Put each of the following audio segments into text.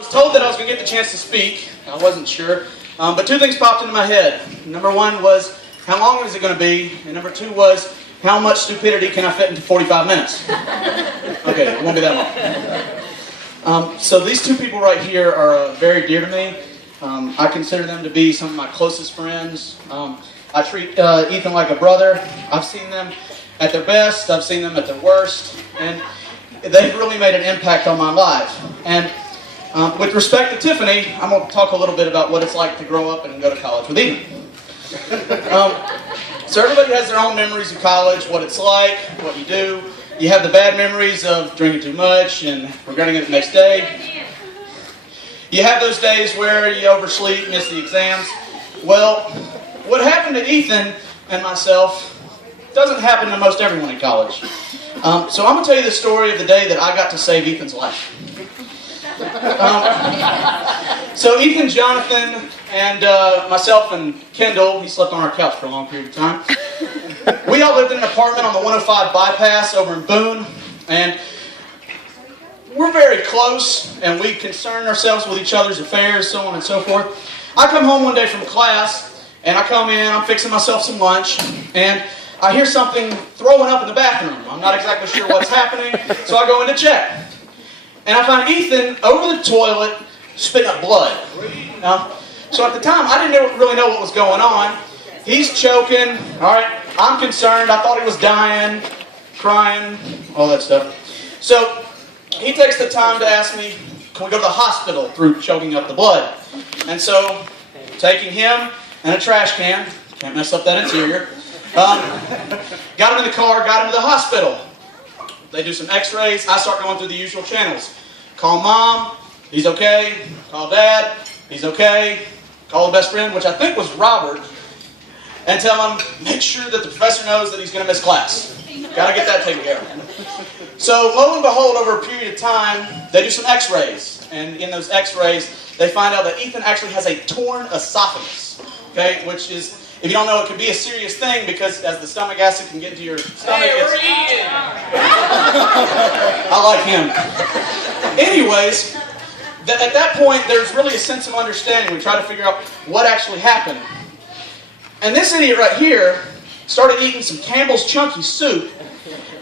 I was told that I was going to get the chance to speak. I wasn't sure. But two things popped into my head. Number one was, how long is it going to be? And number two was, how much stupidity can I fit into 45 minutes? Okay, it won't be that long. So these two people right here are very dear to me. I consider them to be some of my closest friends. I treat Ethan like a brother. I've seen them at their best. I've seen them at their worst. And they've really made an impact on my life. And with respect to Tiffany, I'm going to talk a little bit about what it's like to grow up and go to college with Ethan. So everybody has their own memories of college, what it's like, what you do. You have the bad memories of drinking too much and regretting it the next day. You have those days where you oversleep, miss the exams. Well, what happened to Ethan and myself doesn't happen to most everyone in college. So I'm going to tell you the story of the day that I got to save Ethan's life. So Ethan, Jonathan, and myself and Kendall, he slept on our couch for a long period of time. We all lived in an apartment on the 105 bypass over in Boone, and we're very close, and we concern ourselves with each other's affairs, so on and so forth. I come home one day from class, and I come in, I'm fixing myself some lunch, and I hear something throwing up in the bathroom. I'm not exactly sure what's happening, so I go in to check. And I find Ethan over the toilet spitting up blood. So at the time, I didn't really know what was going on. He's choking. All right, I'm concerned. I thought he was dying, crying, all that stuff. So he takes the time to ask me, can we go to the hospital through choking up the blood? And so taking him and a trash can, can't mess up that interior, got him in the car, got him to the hospital. They do some x-rays. I start going through the usual channels. Call mom, he's okay. Call dad, he's okay. Call the best friend, which I think was Robert, and tell him, make sure that the professor knows that he's going to miss class. Got to get that taken care of. So lo and behold, over a period of time, they do some x-rays. And in those x-rays, they find out that Ethan actually has a torn esophagus. Okay, which is, if you don't know, it can be a serious thing because as the stomach acid can get into your stomach, I like him. Anyways, at that point, there's really a sense of understanding. We try to figure out what actually happened. And this idiot right here started eating some Campbell's Chunky soup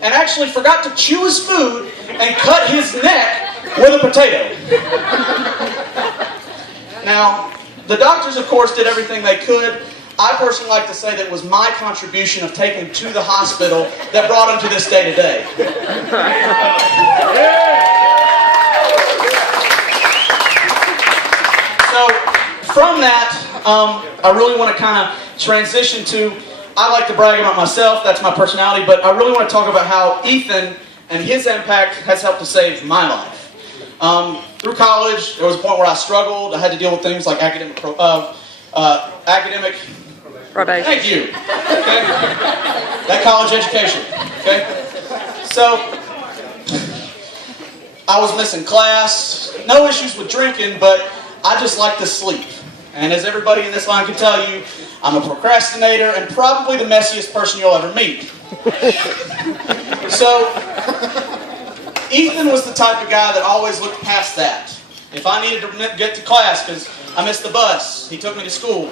and actually forgot to chew his food and cut his neck with a potato. Now, the doctors, of course, did everything they could. I personally like to say that it was my contribution of taking him to the hospital that brought him to this day today. So, from that, I really want to kind of transition to, I like to brag about myself, that's my personality, but I really want to talk about how Ethan and his impact has helped to save my life. Through college, there was a point where I struggled. I had to deal with things like academic probation. Thank you. Okay? That college education. Okay? So, I was missing class. No issues with drinking, but I just like to sleep. And as everybody in this line can tell you, I'm a procrastinator and probably the messiest person you'll ever meet. So, Ethan was the type of guy that always looked past that. If I needed to get to class because I missed the bus, he took me to school.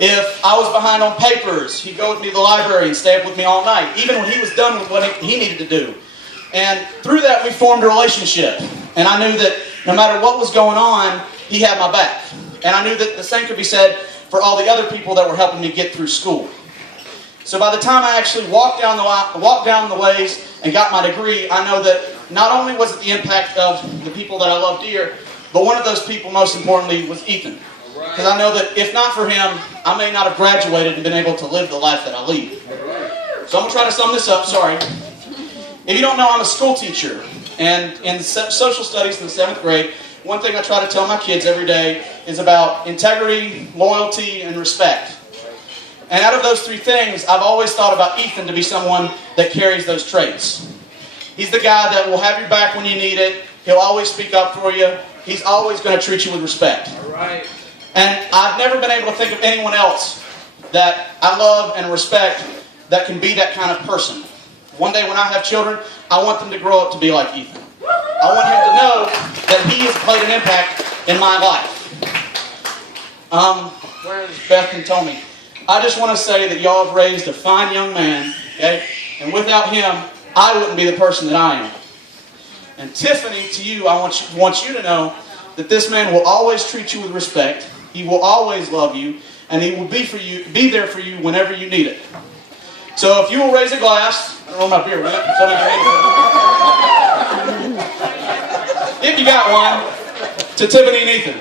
If I was behind on papers, he'd go with me to the library and stay up with me all night, even when he was done with what he needed to do. And through that, we formed a relationship. And I knew that no matter what was going on, he had my back. And I knew that the same could be said for all the other people that were helping me get through school. So by the time I actually walked down the ways and got my degree, I know that not only was it the impact of the people that I love dear, but one of those people, most importantly, was Ethan. Because I know that if not for him, I may not have graduated and been able to live the life that I lead. So I'm going to try to sum this up, sorry. If you don't know, I'm a school teacher. And in social studies in the 7th grade, one thing I try to tell my kids every day is about integrity, loyalty, and respect. And out of those three things, I've always thought about Ethan to be someone that carries those traits. He's the guy that will have your back when you need it. He'll always speak up for you. He's always going to treat you with respect. All right. And I've never been able to think of anyone else that I love and respect that can be that kind of person. One day when I have children, I want them to grow up to be like Ethan. I want him to know that he has played an impact in my life. Where is Beth and Tony? I just want to say that y'all have raised a fine young man, okay? And without him, I wouldn't be the person that I am. And Tiffany, to you, I want you to know that this man will always treat you with respect. He will always love you, and he will be there for you whenever you need it. So if you will raise a glass, I don't know where my beer went. If you got one, to Tiffany and Ethan.